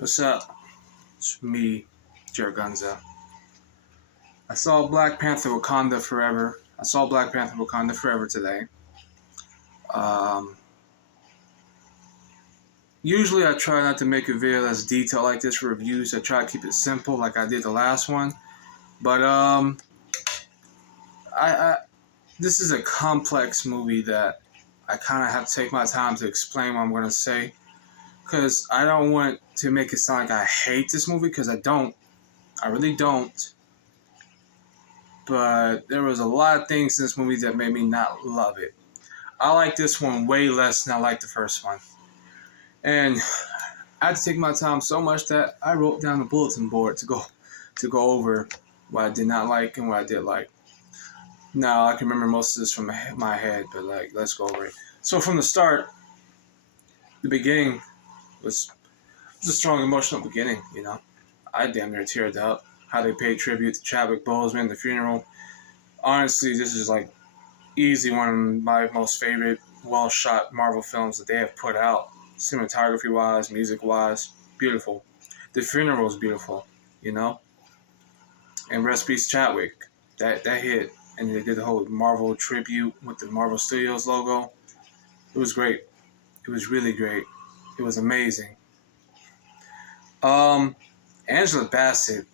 What's up? It's me, Jergunzza. I saw Black Panther Wakanda Forever. I saw Black Panther Wakanda Forever today. Um, Usually I try not to make a video that's detailed like this for reviews. I try to keep it simple like I did the last one. But I this is a complex movie that I kind of have to take my time to explain what I'm going to say. Because I don't want to make it sound like I hate this movie, because I don't. I really don't. But there was a lot of things in this movie that made me not love it. I like this one way less than I like the first one. And I had to take my time so much that I wrote down the bulletin board to go over what I did not like and what I did like. Now I can remember most of this from my head, but let's go over it. So from the start, the beginning was a strong emotional beginning. I damn near teared up. How they paid tribute to Chadwick Boseman, the funeral. Honestly, this is easily one of my most favorite well-shot Marvel films that they have put out. Cinematography-wise, music-wise, beautiful. The funeral was beautiful, And rest in peace Chadwick. That hit. And they did the whole Marvel tribute with the Marvel Studios logo. It was great. It was really great. It was amazing. Angela Bassett,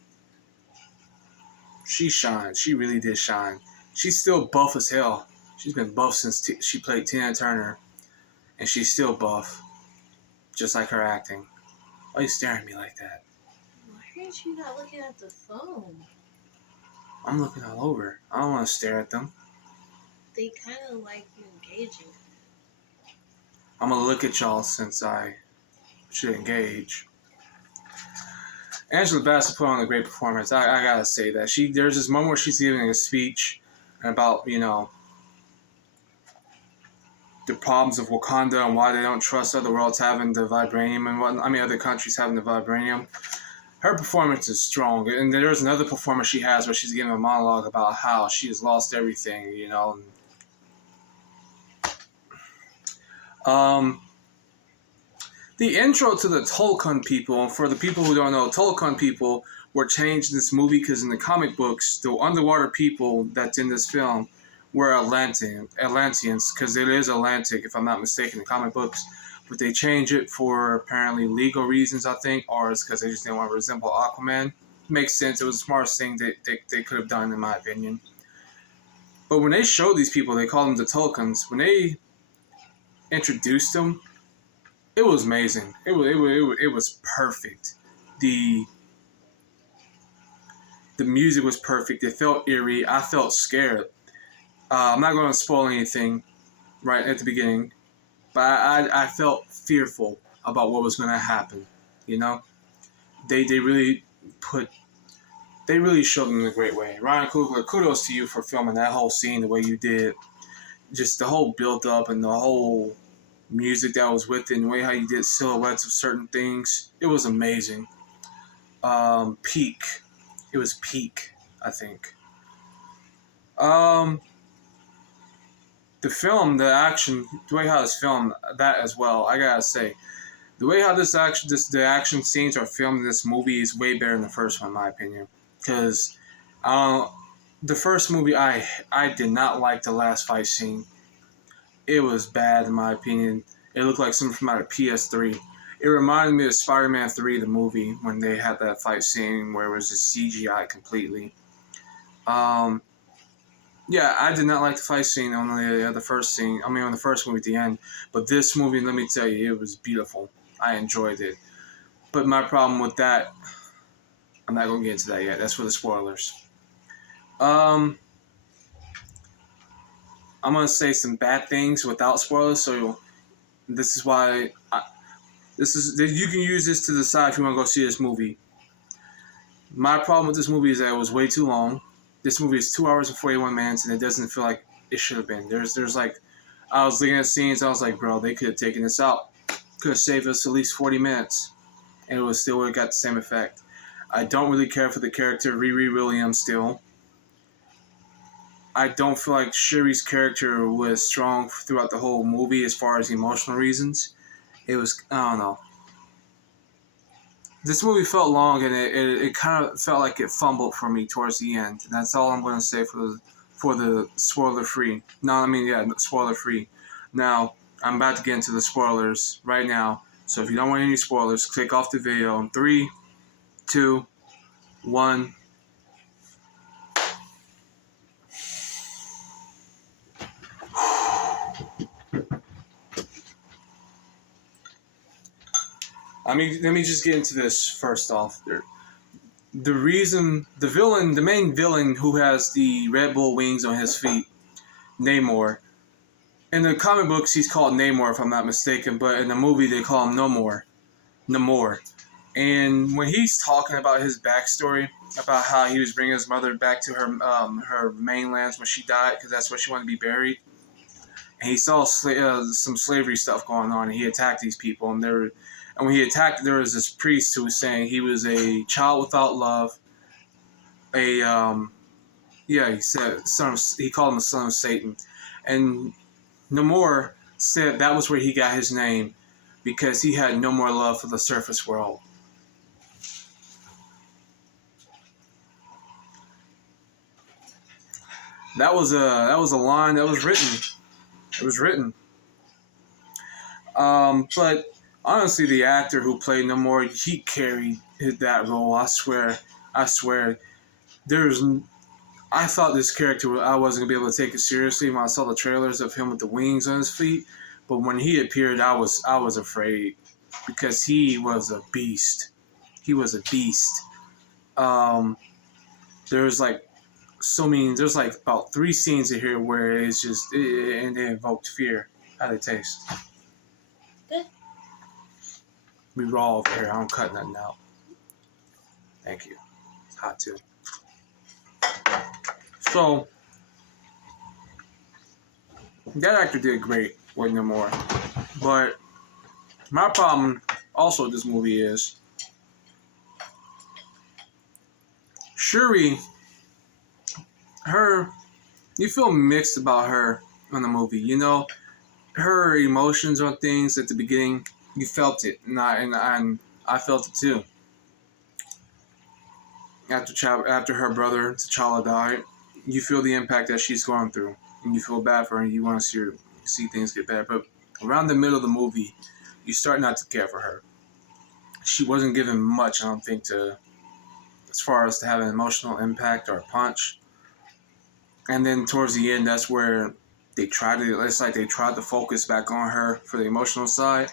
she shined. She really did shine. She's still buff as hell. She's been buff since she played Tina Turner. And she's still buff. Just like her acting. Why are you staring at me like that? Why aren't you not looking at the phone? I'm looking all over. I don't want to stare at them. They kind of like you engaging. I'm going to look at y'all since I should engage. Angela Bassett put on a great performance. I gotta say that. There's this moment where she's giving a speech about, the problems of Wakanda and why they don't trust other worlds having the vibranium and other countries having the vibranium. Her performance is strong. And there's another performance she has where she's giving a monologue about how she has lost everything, The intro to the Tolkien people, and for the people who don't know, Tolkien people were changed in this movie because in the comic books, the underwater people that's in this film were Atlanteans, because it is Atlantic, if I'm not mistaken, in the comic books. But they changed it for apparently legal reasons, I think, or it's because they just didn't want to resemble Aquaman. Makes sense. It was the smartest thing they could have done, in my opinion. But when they showed these people, they called them the Tolkiens. When they introduced them, it was amazing. It was perfect. The music was perfect. It felt eerie. I felt scared. I'm not going to spoil anything right at the beginning, but I felt fearful about what was going to happen. They really showed them in a great way. Ryan Coogler, kudos to you for filming that whole scene the way you did. Just the whole build up and the whole music that was with it, and the way how you did silhouettes of certain things, it was amazing. Peak. It was peak, I think. The film, the action, the way how it's filmed, that as well, I gotta say, the way how the action scenes are filmed in this movie is way better than the first one, in my opinion. Because the first movie, I did not like the last fight scene. It was bad, in my opinion. It looked like something from out of PS3. It reminded me of Spider-Man 3, the movie, when they had that fight scene where it was just CGI completely. Yeah, I did not like the fight scene on the first movie at the end. But this movie, let me tell you, it was beautiful. I enjoyed it. But my problem with that, I'm not going to get into that yet. That's for the spoilers. I'm going to say some bad things without spoilers, so this is why you can use this to decide if you want to go see this movie. My problem with this movie is that it was way too long. This movie is 2 hours and 41 minutes, and it doesn't feel like it should have been. There's I was looking at scenes, I was like, bro, they could have taken this out. Could have saved us at least 40 minutes, and it would still have got the same effect. I don't really care for the character Riri Williams still. I don't feel like Shuri's character was strong throughout the whole movie as far as emotional reasons. It was, I don't know. this movie felt long, and it kind of felt like it fumbled for me towards the end. And that's all I'm going to say for the spoiler free. No, I mean, yeah, spoiler free. Now, I'm about to get into the spoilers right now. So if you don't want any spoilers, click off the video in 3, 2, 1. Let me just get into this first off. The main villain who has the Red Bull wings on his feet, Namor. In the comic books, he's called Namor, if I'm not mistaken, but in the movie, they call him Namor. And when he's talking about his backstory, about how he was bringing his mother back to her mainlands when she died, because that's where she wanted to be buried, and he saw some slavery stuff going on, and he attacked these people, and when he attacked, there was this priest who was saying he was a child without love, he said he called him the son of Satan, and Namor said that was where he got his name, because he had no more love for the surface world. That was a line that was written. It was written. But honestly, the actor who played Namor, he carried that role. I swear. I thought this character, I wasn't gonna be able to take it seriously when I saw the trailers of him with the wings on his feet. But when he appeared, I was afraid, because he was a beast. He was a beast. There's there's about 3 scenes in here where it's just, and they invoked fear. How they taste? Good. We raw over here. I don't cut nothing out. Thank you. It's hot too. So, that actor did great with Namor. But my problem also with this movie is Shuri, you feel mixed about her in the movie. You know, her emotions on things at the beginning, you felt it, and I felt it too. After her brother T'Challa died, you feel the impact that she's going through, and you feel bad for her, and you want to see things get better. But around the middle of the movie, you start not to care for her. She wasn't given much, I don't think, as far as to have an emotional impact or a punch. And then towards the end, that's where they tried to focus back on her for the emotional side.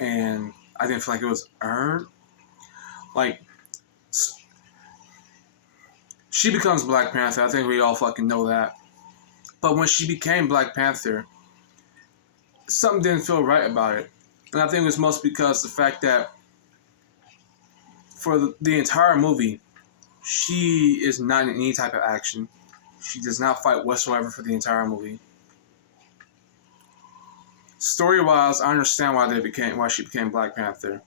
And I didn't feel like it was earned. Like, she becomes Black Panther. I think we all fucking know that. But when she became Black Panther, something didn't feel right about it. And I think it was mostly because the fact that for the entire movie, she is not in any type of action. She does not fight whatsoever for the entire movie. Story-wise, I understand why she became Black Panther.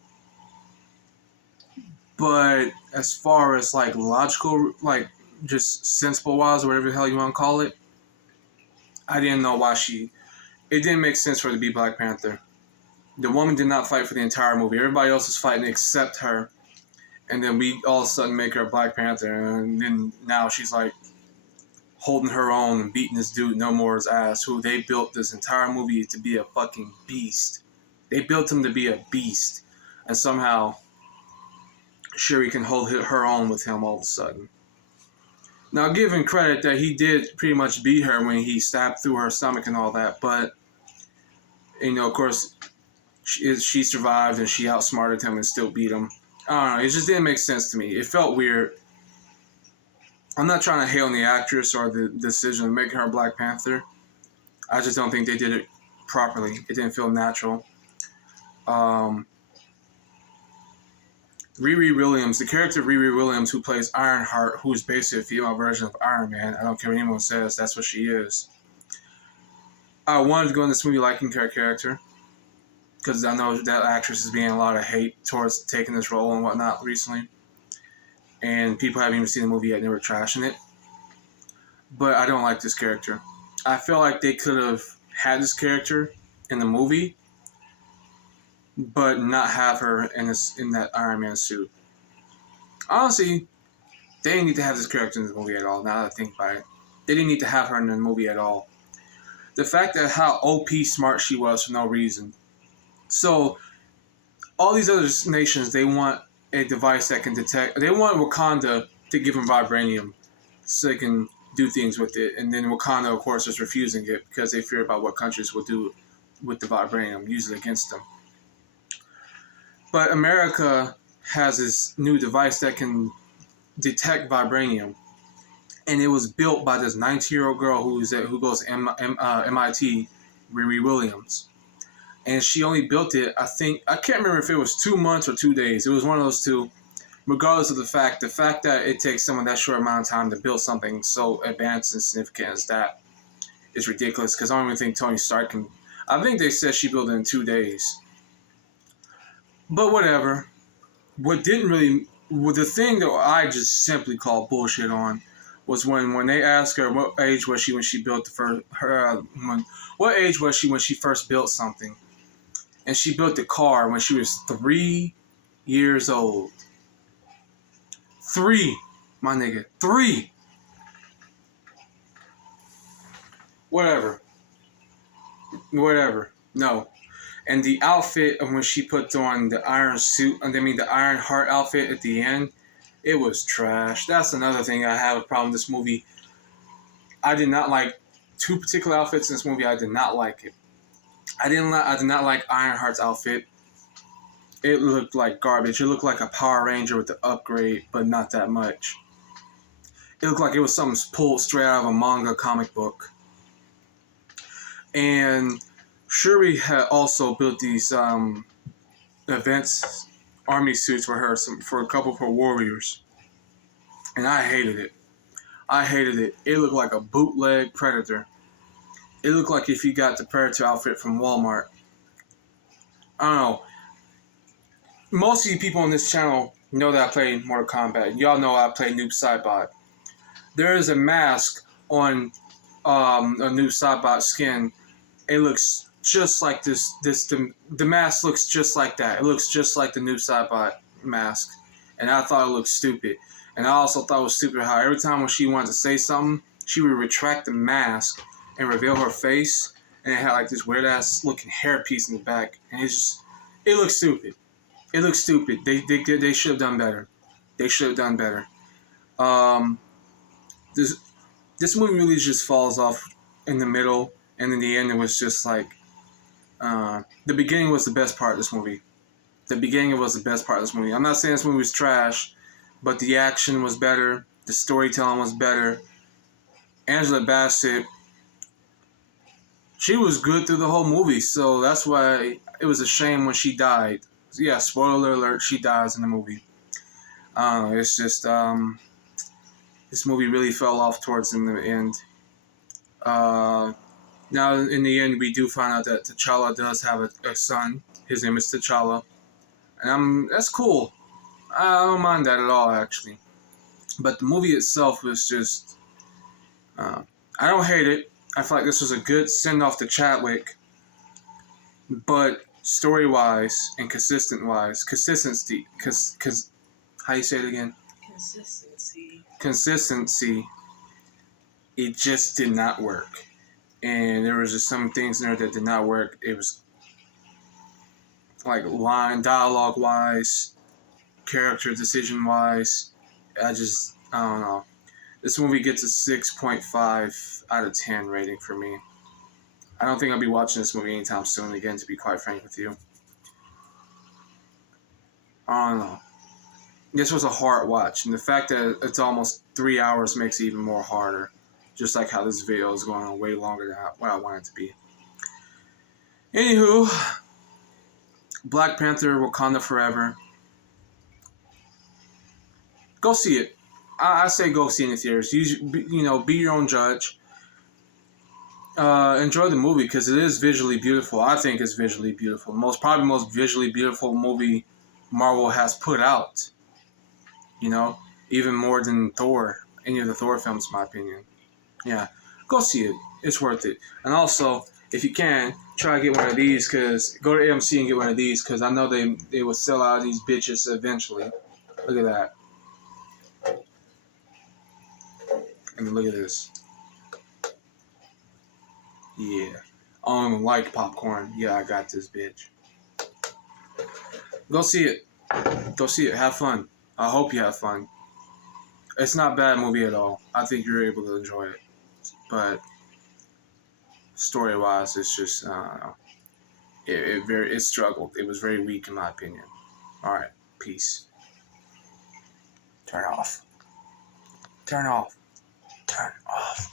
But as far as logical, just sensible-wise, or whatever the hell you want to call it, I didn't know why it didn't make sense for her to be Black Panther. The woman did not fight for the entire movie. Everybody else was fighting except her. And then we all of a sudden make her Black Panther. And then now she's holding her own and beating this dude Namor's ass, who they built this entire movie to be a fucking beast. They built him to be a beast. And somehow Shuri can hold her own with him all of a sudden. Now, give him credit that he did pretty much beat her when he stabbed through her stomach and all that. But, of course, she survived and she outsmarted him and still beat him. I don't know. It just didn't make sense to me. It felt weird. I'm not trying to hate on the actress or the decision of making her Black Panther. I just don't think they did it properly. It didn't feel natural. Riri Williams, the character of Riri Williams, who plays Ironheart, who is basically a female version of Iron Man. I don't care what anyone says, that's what she is. I wanted to go in this movie liking her character, because I know that actress is being a lot of hate towards taking this role and whatnot recently. And people haven't even seen the movie yet, and they were trashing it. But I don't like this character. I feel like they could have had this character in the movie but not have her in that Iron Man suit. Honestly, they didn't need to have this character in the movie at all. Now that I think about it, they didn't need to have her in the movie at all. The fact that how OP smart she was for no reason. So all these other nations, they want a device that can detect. They want Wakanda to give them vibranium, so they can do things with it. And then Wakanda, of course, is refusing it because they fear about what countries will do with the vibranium, use it against them. But America has this new device that can detect vibranium, and it was built by this 19-year-old girl who goes to MIT, Riri Williams. And she only built it, I can't remember if it was 2 months or 2 days. It was one of those two. Regardless of the fact that it takes someone that short amount of time to build something so advanced and significant as that is ridiculous. Because I don't even think Tony Stark can. I think they said she built it in 2 days. But whatever. The thing that I just simply called bullshit on was when they asked her what age was she when she built what age was she when she first built something, and she built the car when she was 3 years old. 3, my nigga, 3. Whatever. No. And the outfit of when she put on the iron suit, the Iron Heart outfit at the end, it was trash. That's another thing I have a problem with this movie. I did not like 2 particular outfits in this movie. I did not like it. I did not like Ironheart's outfit. It looked like garbage. It looked like a Power Ranger with the upgrade, but not that much. It looked like it was something pulled straight out of a manga comic book. And Shuri had also built these events army suits for her, for a couple of her warriors. And I hated it. It looked like a bootleg Predator. It looked like if you got the Predator outfit from Walmart. I don't know. Most of you people on this channel know that I play Mortal Kombat. Y'all know I play Noob Saibot. There is a mask on a Noob Saibot skin. It looks just like the mask looks just like that. It looks just like the Noob Saibot mask. And I thought it looked stupid. And I also thought it was stupid how every time when she wanted to say something, she would retract the mask and reveal her face. And it had like this weird ass looking hairpiece in the back. And it looks stupid. It looks stupid. They should have done better. This movie really just falls off in the middle, and in the end, it was just like the beginning was the best part of this movie. I'm not saying this movie was trash, but the action was better. The storytelling was better. Angela Bassett, she was good through the whole movie, so that's why it was a shame when she died. Yeah, spoiler alert, she dies in the movie. It's just, this movie really fell off towards in the end. Now, in the end, we do find out that T'Challa does have a son. His name is T'Challa. And that's cool. I don't mind that at all, actually. But the movie itself was just, I don't hate it. I feel like this was a good send-off to Chadwick. But story-wise and consistency, how you say it again? Consistency, it just did not work. And there was just some things in there that did not work. It was like dialogue-wise, character decision-wise. I don't know. This movie gets a 6.5 out of 10 rating for me. I don't think I'll be watching this movie anytime soon again, to be quite frank with you. I don't know. This was a hard watch, and the fact that it's almost 3 hours makes it even more harder. Just like how this video is going on way longer than what I want it to be. Anywho, Black Panther, Wakanda Forever. Go see it. I say go see it in the theaters. Be your own judge. Enjoy the movie because it is visually beautiful. I think it's visually beautiful. Probably most visually beautiful movie Marvel has put out. Even more than Thor. Any of the Thor films, in my opinion. Yeah, go see it. It's worth it. And also, if you can, try to get one of these. Cause go to AMC and get one of these. Cause I know they will sell out of these bitches eventually. Look at that. And look at this. Yeah. I don't even like popcorn. Yeah, I got this bitch. Go see it. Go see it. Have fun. I hope you have fun. It's not a bad movie at all. I think you're able to enjoy it. But story wise, it's just I don't know. It struggled. It was very weak in my opinion. All right, peace. Turn off. Turn off. Turn off.